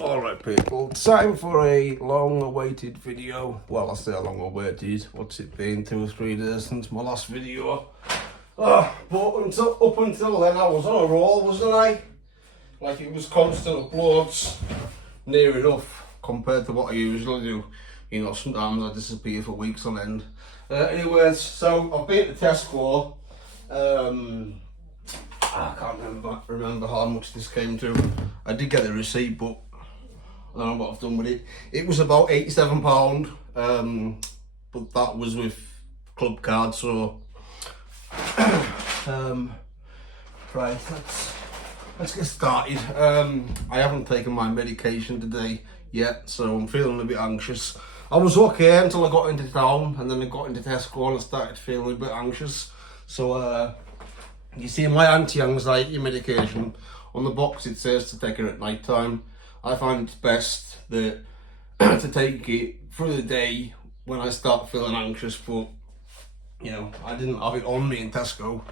Alright people, time for a long awaited video. Well, I say long awaited, what's it been, 2 or 3 days since my last video. But up until then I was on a roll, wasn't I? Like, it was constant uploads, near enough, compared to what I usually do. You know, sometimes I disappear for weeks on end. Anyways, so I've been to Tesco. I can't remember how much this came to. I did get the receipt, but I don't know what I've done with it. It was about £87, but that was with club card, so right, let's get started. I haven't taken my medication today yet, so I'm feeling a bit anxious. I was okay until I got into town, and then I got into Tesco and I started feeling a bit anxious. So you see, my anti-anxiety medication, on the box it says to take it at night time. I find it's best that to take it through the day when I start feeling anxious, but you know, I didn't have it on me in Tesco.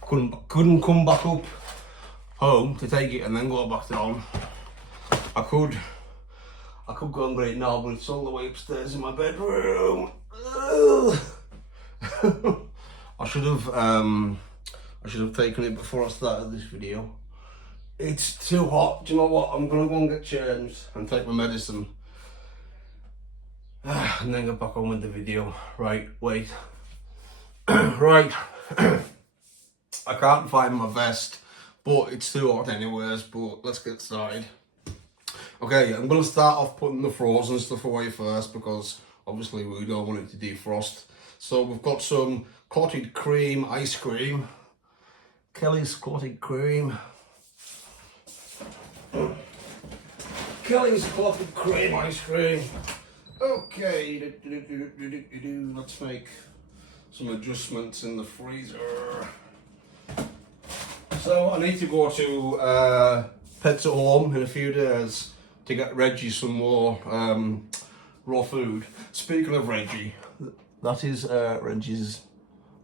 Couldn't come back up home to take it and then go back down. I could go and get it now, but it's all the way upstairs in my bedroom. I should have taken it before I started this video. It's too hot. Do you know what? I'm gonna go and get changed and take my medicine and then get back on with the video. Right, wait. Right. I can't find my vest, but it's too hot anyways, but let's get started. Okay, I'm gonna start off putting the frozen stuff away first, because obviously we don't want it to defrost. So we've got some clotted cream ice cream. Kelly's clotted cream. Kelly's clotted cream ice cream. Okay, let's make some adjustments in the freezer. So I need to go to Tesco Haul in a few days to get Reggie some more raw food. Speaking of Reggie, that is Reggie's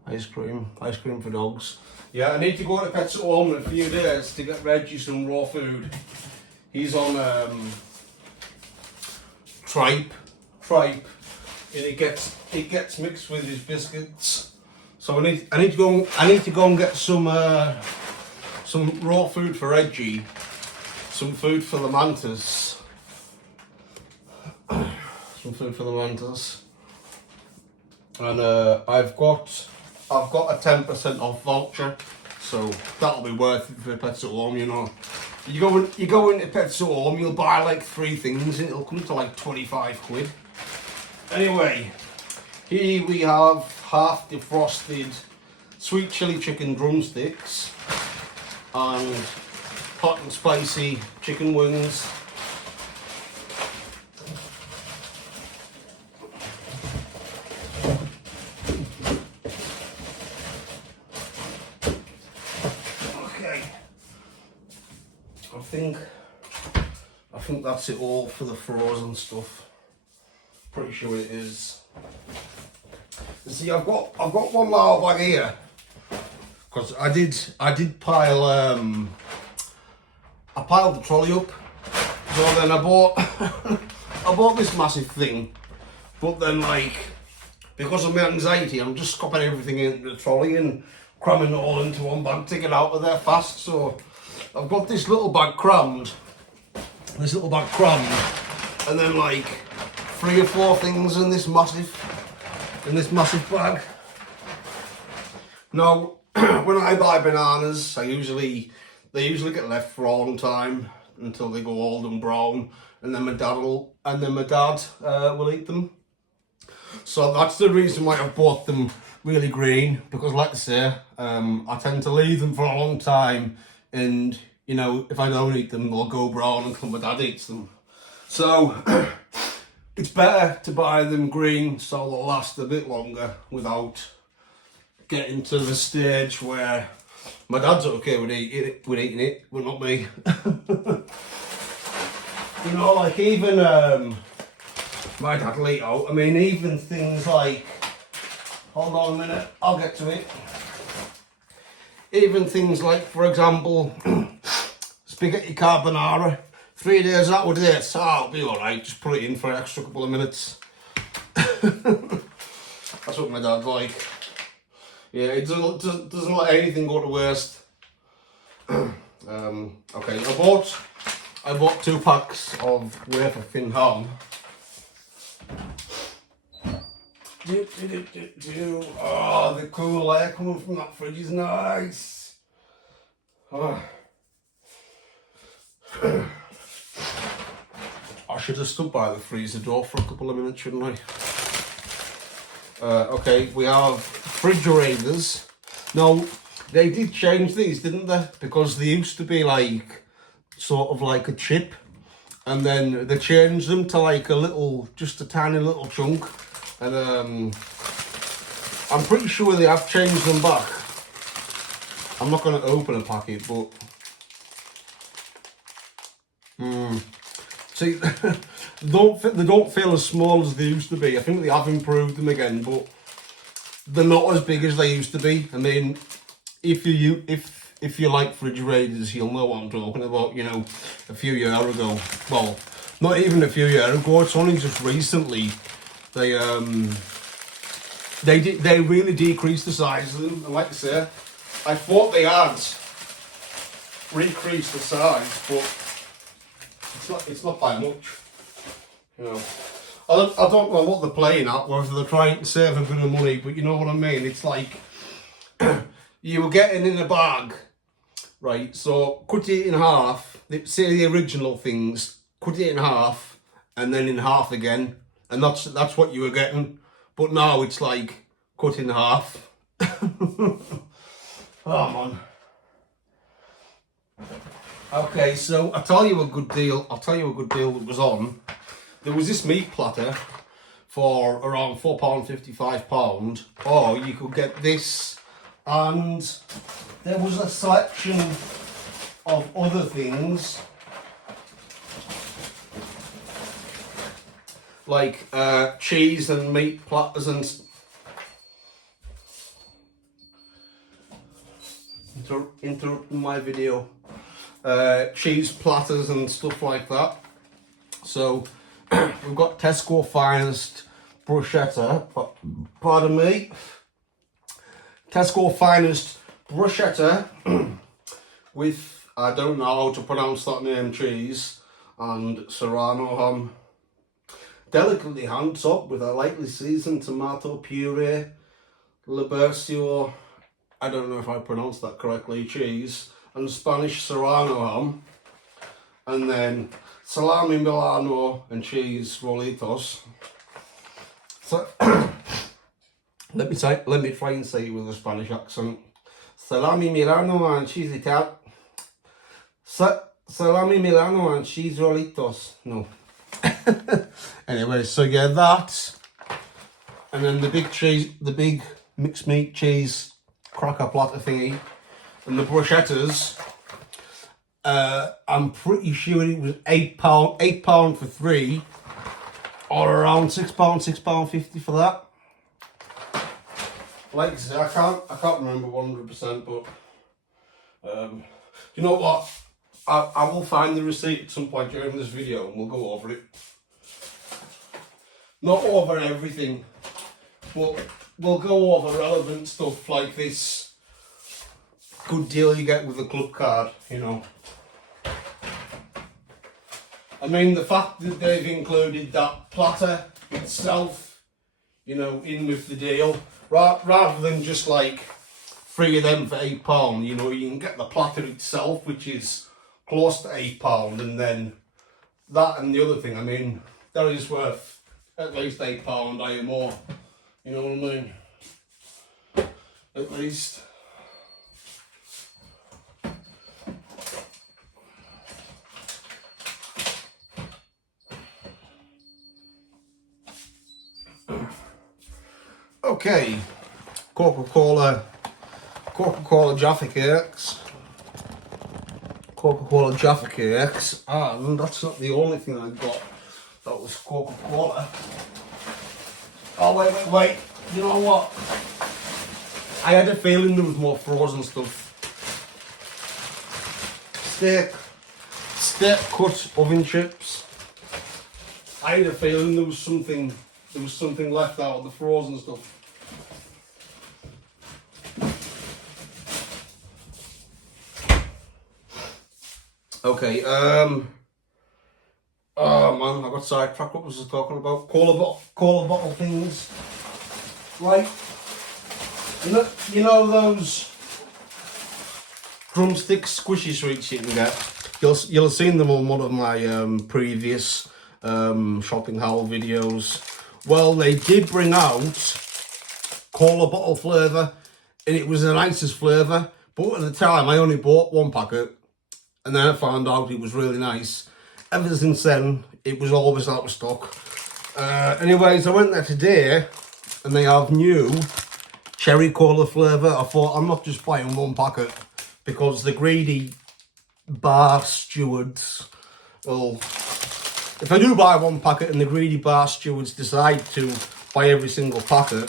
ice cream for dogs. Yeah, I need to go to Tesco Haul in a few days to get Reggie some raw food. He's on tripe, and it gets mixed with his biscuits. So I need to go and get some raw food for Reggie, some food for the mantas, and I've got a 10% off voucher, so that'll be worth it for Tesco Haul, you know. You go into Tesco Haul, you'll buy like 3 things and it'll come to like 25 quid. Anyway, here we have half defrosted sweet chili chicken drumsticks and hot and spicy chicken wings. I think that's it all for the frozen stuff. Pretty sure it is. You see, I've got one large bag here, because I did pile I piled the trolley up. So then I bought I bought this massive thing, but then, like, because of my anxiety, I'm just scooping everything into the trolley and cramming it all into one bag to get out of there fast. So I've got this little bag crammed, and then like 3 or 4 things in this massive bag. Now, when I buy bananas, they usually get left for a long time until they go old and brown, and then my dad will eat them. So that's the reason why I've bought them really green, because, like I say, I tend to leave them for a long time, and you know, if I don't eat them, they'll go brown until my dad eats them. So it's better to buy them green so they'll last a bit longer without getting to the stage where my dad's okay with eating it, but not me. You know, like, even my dad will eat out. I mean, even things like, hold on a minute, I'll get to it. Even things like, for example, spaghetti carbonara. 3 days out of date, so I'll be alright. Just put it in for an extra couple of minutes. That's what my dad's like. Yeah, it doesn't let anything go to waste. Okay, I bought 2 packs of wafer thin ham. Oh, the cool air coming from that fridge is nice. Oh. I should have stood by the freezer door for a couple of minutes, shouldn't I? Okay, we have refrigerators. Now, they did change these, didn't they? Because they used to be like, sort of like a chip. And then they changed them to like a little, just a tiny little chunk. And I'm pretty sure they have changed them back. I'm not going to open a packet, but... See, they don't feel as small as they used to be. I think they have improved them again, but they're not as big as they used to be. I mean, if you like refrigerators, you'll know what I'm talking about. You know, a few years ago, well, not even a few years ago. It's only just recently they really decreased the size of them. And like I say, I thought they had decreased the size, but it's not by much, you know. I don't know what they're playing at, whether they're trying to save a bit of money, but you know what I mean. It's like you were getting in a bag, right? So cut it in half. Say the original things, cut it in half, and then in half again, and that's what you were getting. But now it's like cut in half. Oh man. Okay, so I'll tell you a good deal that was on. There was this meat platter for around £4.50, £5, or you could get this, and there was a selection of other things like cheese and meat platters and interrupting my video. Cheese platters and stuff like that. So we've got Tesco Finest bruschetta, pardon me, Tesco Finest bruschetta with, I don't know how to pronounce that name, cheese and serrano ham, delicately hand topped with a lightly seasoned tomato puree, libercio, I don't know if I pronounced that correctly, cheese, and Spanish serrano ham, and then salami Milano and cheese rollitos. So let me try and say it with a Spanish accent. Salami Milano and cheese Ital. Salami Milano and cheese rollitos. No. Anyway, so yeah, that, and then the big mixed meat cheese cracker platter thingy. And the bruschettas, I'm pretty sure it was £8 for 3, or around £6.50 for that. Like I said, I can't remember 100%, but you know what? I will find the receipt at some point during this video, and we'll go over it. Not over everything, but we'll go over relevant stuff like this good deal you get with the club card, you know. I mean, the fact that they've included that platter itself, you know, in with the deal, rather than just like 3 of them for £8, you know, you can get the platter itself, which is close to £8, and then that and the other thing, I mean, that is worth at least £8, or more, you know what I mean? At least. Okay, Coca-Cola Jaffa Cakes. Coca-Cola Jaffa Cakes, and that's not the only thing I got. That was Coca-Cola. Oh wait, you know what? I had a feeling there was more frozen stuff. steak cut oven chips. I had a feeling there was something left out of the frozen stuff. Okay, oh man, I got sidetracked. What was I talking about? Cola bottle things. Right. You know those drumstick squishy sweets you can get? You'll have seen them on one of my previous shopping haul videos. Well, they did bring out cola bottle flavour, and it was the nicest flavour. But at the time, I only bought one packet, and then I found out it was really nice. Ever since then, it was always out of stock. Anyways, I went there today, and they have new cherry cola flavour. I thought, I'm not just buying one packet, because the greedy bar stewards will... If I do buy one packet and the greedy bar stewards decide to buy every single packet,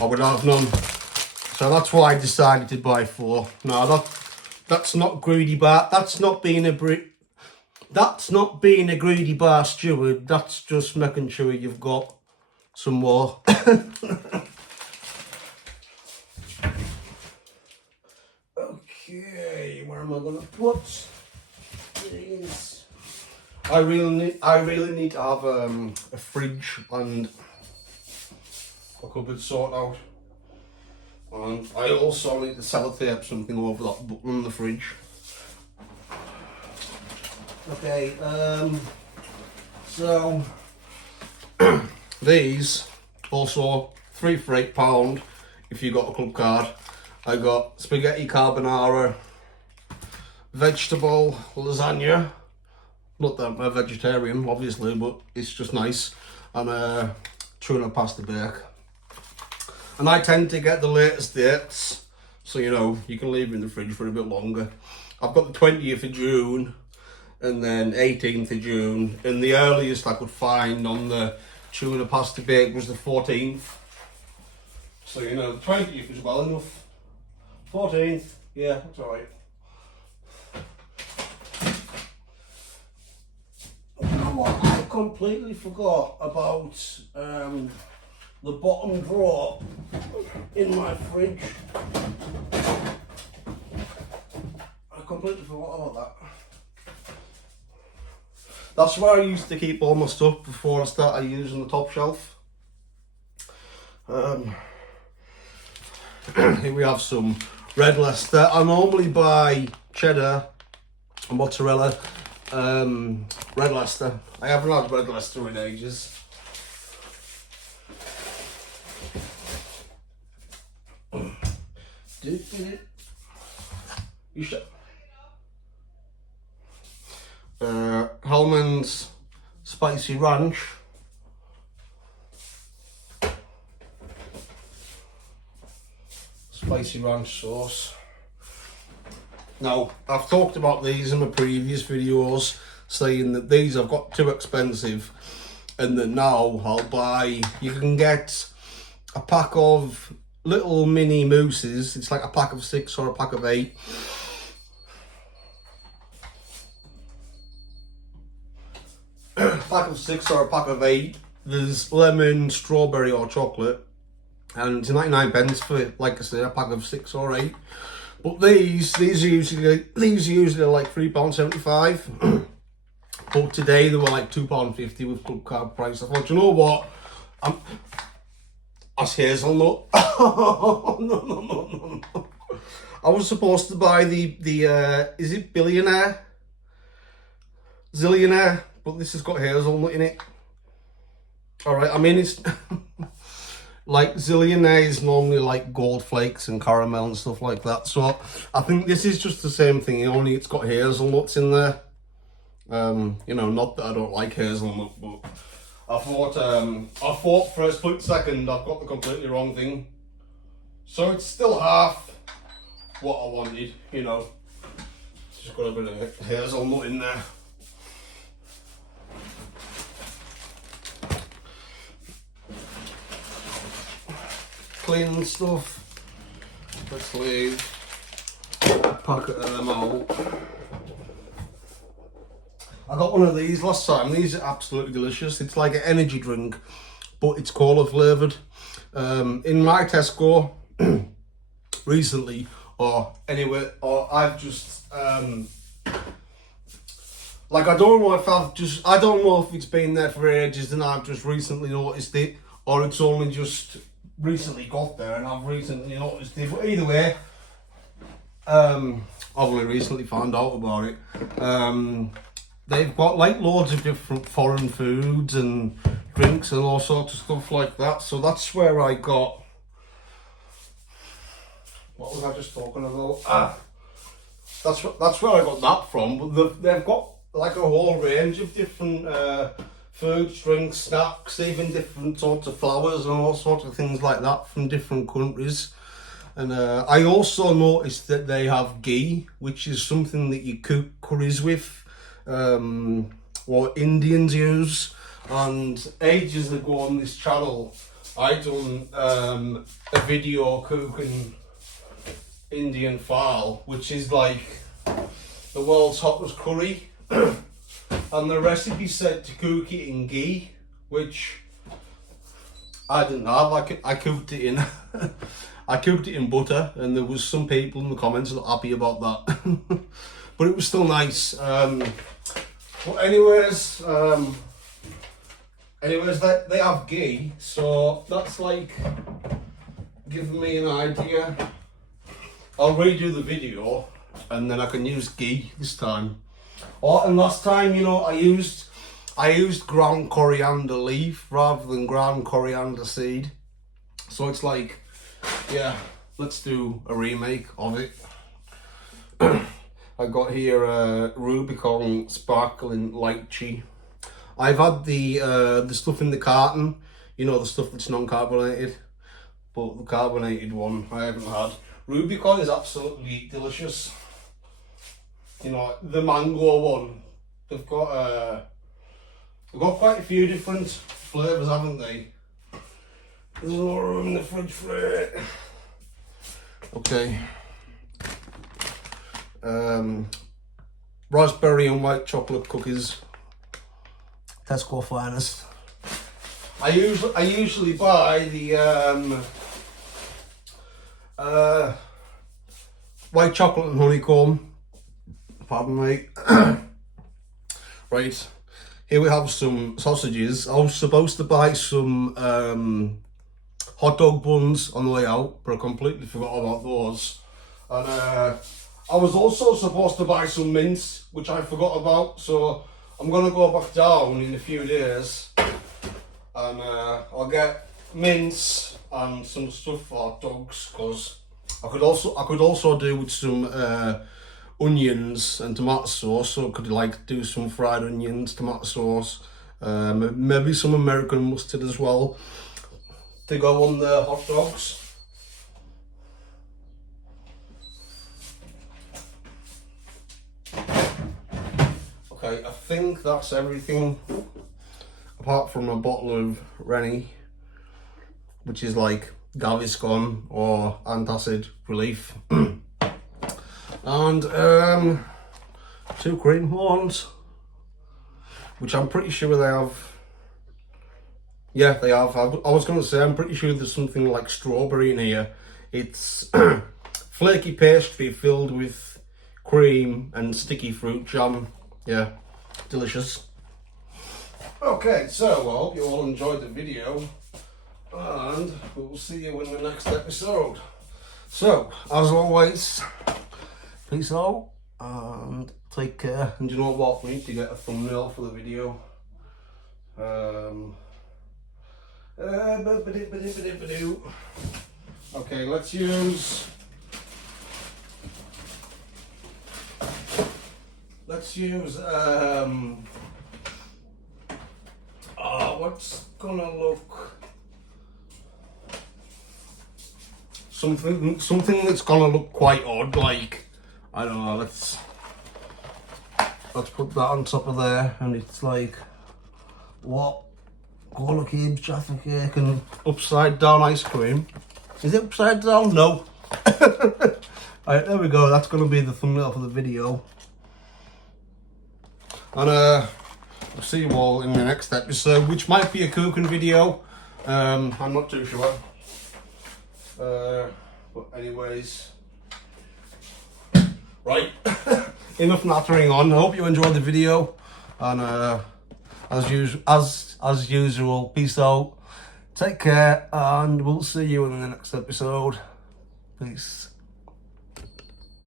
I would have none. So that's why I decided to buy 4. No, that's not greedy bar. That's not being a greedy bar steward. That's just making sure you've got some more. Okay, where am I gonna put these? I really need to have a fridge and a cupboard sorted out. And I also need to sellotape something over that button on the fridge. Okay, so these also 3 for £8 if you got a club card. I got spaghetti carbonara, vegetable lasagna. Not that I'm a vegetarian, obviously, but it's just nice. And tuna pasta bake. And I tend to get the latest dates, so you know, you can leave it in the fridge for a bit longer. I've got the 20th of June, and then 18th of June, and the earliest I could find on the tuna pasta bake was the 14th. So you know, the 20th is well enough. 14th, yeah, that's alright. You know what, I completely forgot about the bottom drawer in my fridge. I completely forgot about that. That's where I used to keep all my stuff before I started using the top shelf. Here we have some red Leicester. I normally buy cheddar and mozzarella. Red Leicester. I haven't had red Leicester in ages. You should. Hellman's spicy ranch. Spicy ranch sauce. Now, I've talked about these in my previous videos, saying that these I've got too expensive, and that now I'll buy, you can get a pack of little mini mousses. It's like a pack of 6 or a pack of 8. Pack of 6 or a pack of 8. There's lemon, strawberry or chocolate, and it's 99 pence for, like I say, a pack of 6 or 8. But these are usually like £3.75. But today they were like £2.50 with club card price. I thought, you know what? That's hazelnut. No. I was supposed to buy the is it billionaire? Zillionaire, but this has got hazelnut in it. Alright, I mean it's like zillionaire is normally like gold flakes and caramel and stuff like that. So I think this is just the same thing, only it's got hazelnuts in there. You know, not that I don't like hazelnut, but I thought for a split second I've got the completely wrong thing. So it's still half what I wanted, you know. It's just got a bit of hazelnut in there. Cleaning stuff. Let's leave a packet of them out. I got one of these last time. These are absolutely delicious. It's like an energy drink, but it's cola flavoured. In my Tesco recently, or anywhere, or I've just like, I don't know if it's been there for ages and I've just recently noticed it, or it's only just recently got there and I've recently noticed it. But either way, I've only recently found out about it. They've got like loads of different foreign foods and drinks and all sorts of stuff like that. So that's where I got, what was I just talking about? That's where I got that from. But they've got like a whole range of different foods, drinks, snacks, even different sorts of flowers and all sorts of things like that from different countries. And I also noticed that they have ghee, which is something that you cook curries with, what Indians use. And ages ago on this channel, I done a video cooking Indian fowl, which is like the world's hottest curry. And the recipe said to cook it in ghee, which I didn't have. I cooked it in I cooked it in butter, and there was some people in the comments not happy about that. But it was still nice. But anyways, they have ghee, so that's like giving me an idea. I'll redo the video and then I can use ghee this time. And last time, you know, I used ground coriander leaf rather than ground coriander seed. So it's like, yeah, let's do a remake of it. I got here Rubicon Sparkling Lychee. I've had the stuff in the carton, you know, the stuff that's non-carbonated, but the carbonated one I haven't had. Rubicon is absolutely delicious. You know, the mango one, they've got quite a few different flavours, haven't they? There's no room in the fridge for it. Okay. Raspberry and white chocolate cookies. Tesco finest. I usually buy the white chocolate and honeycomb. Pardon me. Right, here we have some sausages. I was supposed to buy some hot dog buns on the way out, but I completely forgot about those. And I was also supposed to buy some mince, which I forgot about, so I'm gonna go back down in a few days and I'll get mince and some stuff for hot dogs, because I could also do with some onions and tomato sauce. So I could like do some fried onions, tomato sauce, maybe some American mustard as well to go on the hot dogs. Okay, I think that's everything apart from a bottle of Rennie, which is like Gaviscon or antacid relief. And 2 cream horns, which I'm pretty sure they have. Yeah, they have. I was going to say, I'm pretty sure there's something like strawberry in here. It's flaky pastry filled with cream and sticky fruit jam. Yeah, delicious. Okay, so I hope you all enjoyed the video, and we'll see you in the next episode. So, as always, peace out and take care. And you know what, we need to get a thumbnail for the video. Okay, let's use what's gonna look something that's gonna look quite odd, like, I don't know, let's put that on top of there, and it's like, what? Cola cubes, Jaffa cake and upside down ice cream. Is it upside down? No. Alright, there we go, that's gonna be the thumbnail for the video. And I'll see you all in the next episode, which might be a cooking video. I'm not too sure. But anyways, right, enough nattering on. I hope you enjoyed the video, and as usual, peace out, take care, and we'll see you in the next episode. Peace.